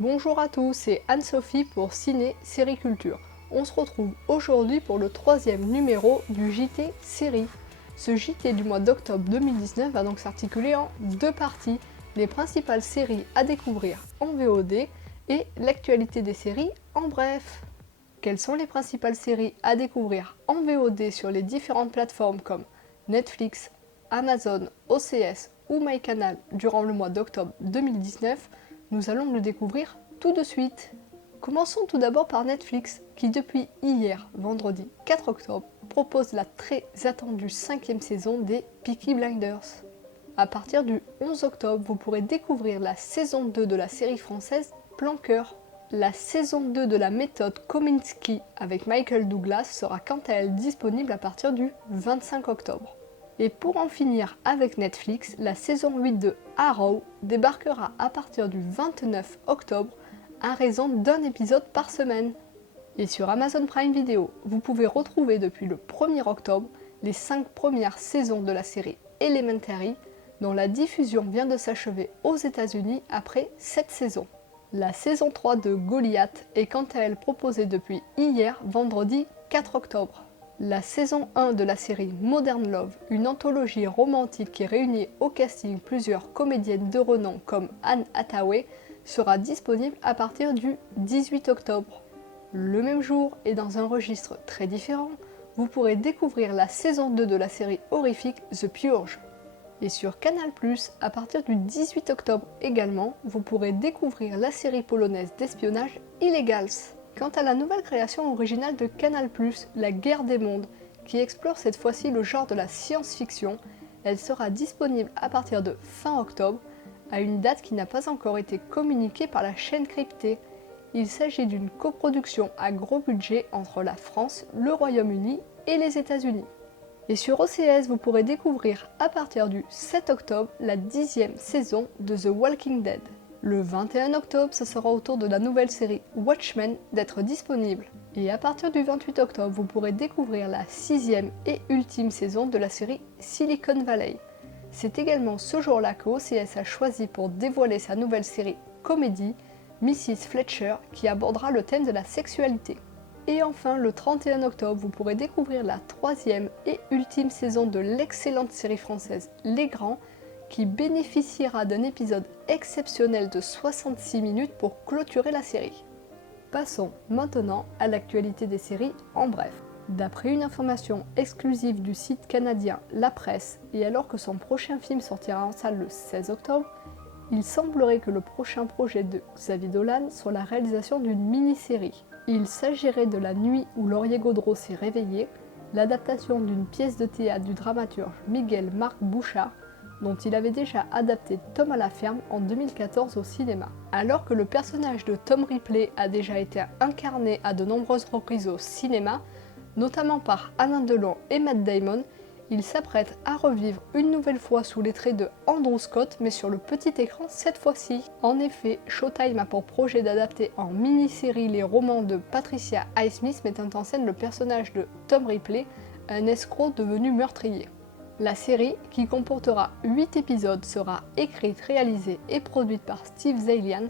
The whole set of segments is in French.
Bonjour à tous, c'est Anne-Sophie pour Ciné Série Culture. On se retrouve aujourd'hui pour le 3e numéro du JT Série. Ce JT du mois d'octobre 2019 va donc s'articuler en deux parties, les principales séries à découvrir en VOD et l'actualité des séries en bref. Quelles sont les principales séries à découvrir en VOD sur les différentes plateformes comme Netflix, Amazon, OCS ou MyCanal durant le mois d'octobre 2019? Nous allons le découvrir tout de suite. Commençons tout d'abord par Netflix, qui depuis hier, vendredi 4 octobre, propose la très attendue 5e saison des Peaky Blinders. À partir du 11 octobre, vous pourrez découvrir la saison 2 de la série française Planqueur. La saison 2 de la méthode Kominsky avec Michael Douglas sera quant à elle disponible à partir du 25 octobre. Et pour en finir avec Netflix, la saison 8 de Arrow débarquera à partir du 29 octobre à raison d'un épisode par semaine. Et sur Amazon Prime Video, vous pouvez retrouver depuis le 1er octobre les 5 premières saisons de la série Elementary, dont la diffusion vient de s'achever aux États-Unis après 7 saisons. La saison 3 de Goliath est quant à elle proposée depuis hier, vendredi 4 octobre. La saison 1 de la série Modern Love, une anthologie romantique qui réunit au casting plusieurs comédiennes de renom comme Anne Hathaway, sera disponible à partir du 18 octobre. Le même jour et dans un registre très différent, vous pourrez découvrir la saison 2 de la série horrifique The Purge. Et sur Canal+, à partir du 18 octobre également, vous pourrez découvrir la série polonaise d'espionnage Illegals. Quant à la nouvelle création originale de Canal+, La Guerre des Mondes, qui explore cette fois-ci le genre de la science-fiction, elle sera disponible à partir de fin octobre, à une date qui n'a pas encore été communiquée par la chaîne cryptée. Il s'agit d'une coproduction à gros budget entre la France, le Royaume-Uni et les États-Unis. Et sur OCS, vous pourrez découvrir à partir du 7 octobre la 10e saison de The Walking Dead. Le 21 octobre, ce sera au tour de la nouvelle série Watchmen d'être disponible. Et à partir du 28 octobre, vous pourrez découvrir la 6e et ultime saison de la série Silicon Valley. C'est également ce jour-là que OCS a choisi pour dévoiler sa nouvelle série comédie, Mrs. Fletcher, qui abordera le thème de la sexualité. Et enfin, le 31 octobre, vous pourrez découvrir la 3e et ultime saison de l'excellente série française Les Grands, qui bénéficiera d'un épisode exceptionnel de 66 minutes pour clôturer la série. Passons maintenant à l'actualité des séries en bref. D'après une information exclusive du site canadien La Presse, et alors que son prochain film sortira en salle le 16 octobre, il semblerait que le prochain projet de Xavier Dolan soit la réalisation d'une mini-série. Il s'agirait de La nuit où Laurier Gaudreau s'est réveillé, l'adaptation d'une pièce de théâtre du dramaturge Miguel Marc Bouchard, dont il avait déjà adapté Tom à la ferme en 2014 au cinéma. Alors que le personnage de Tom Ripley a déjà été incarné à de nombreuses reprises au cinéma, notamment par Alain Delon et Matt Damon, il s'apprête à revivre une nouvelle fois sous les traits de Andrew Scott, mais sur le petit écran cette fois-ci. En effet, Showtime a pour projet d'adapter en mini-série les romans de Patricia Highsmith mettant en scène le personnage de Tom Ripley, un escroc devenu meurtrier. La série, qui comportera 8 épisodes, sera écrite, réalisée et produite par Steve Zaillian,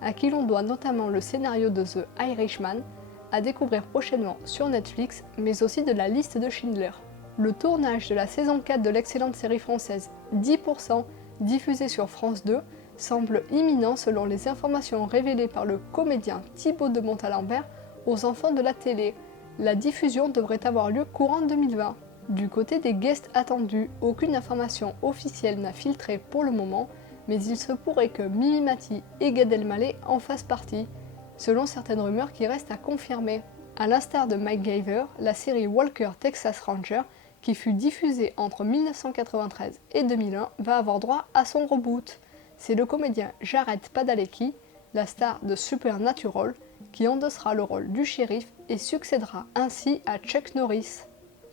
à qui l'on doit notamment le scénario de The Irishman, à découvrir prochainement sur Netflix, mais aussi de la liste de Schindler. Le tournage de la saison 4 de l'excellente série française 10%, diffusée sur France 2, semble imminent selon les informations révélées par le comédien Thibaut de Montalembert aux enfants de la télé. La diffusion devrait avoir lieu courant 2020. Du côté des guests attendus, aucune information officielle n'a filtré pour le moment, mais il se pourrait que Mimi Mati et Gad Elmaleh en fassent partie, selon certaines rumeurs qui restent à confirmer. À l'instar de MacGyver, la série Walker Texas Ranger, qui fut diffusée entre 1993 et 2001, va avoir droit à son reboot. C'est le comédien Jared Padalecki, la star de Supernatural, qui endossera le rôle du shérif et succédera ainsi à Chuck Norris.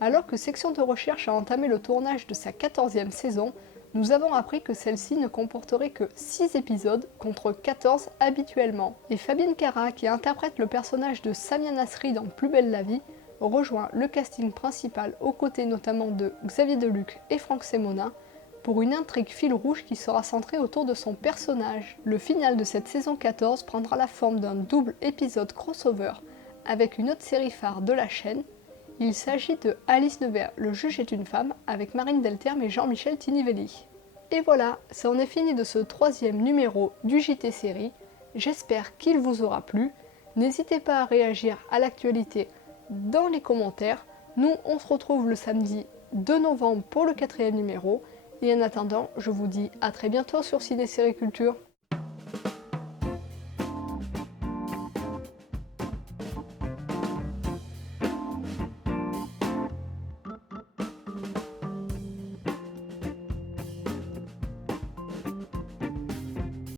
Alors que Section de Recherche a entamé le tournage de sa 14e saison, nous avons appris que celle-ci ne comporterait que 6 épisodes contre 14 habituellement. Et Fabienne Cara, qui interprète le personnage de Samia Nasri dans Plus belle la vie, rejoint le casting principal aux côtés notamment de Xavier Deluc et Franck Semona, pour une intrigue fil rouge qui sera centrée autour de son personnage. Le final de cette saison 14 prendra la forme d'un double épisode crossover avec une autre série phare de la chaîne. Il s'agit de Alice Nevers, le juge est une femme, avec Marine Delterme et Jean-Michel Tinivelli. Et voilà, ça en est fini de ce 3e numéro du JT Série. J'espère qu'il vous aura plu. N'hésitez pas à réagir à l'actualité dans les commentaires. Nous, on se retrouve le samedi 2 novembre pour le 4e numéro. Et en attendant, je vous dis à très bientôt sur Ciné Série Culture.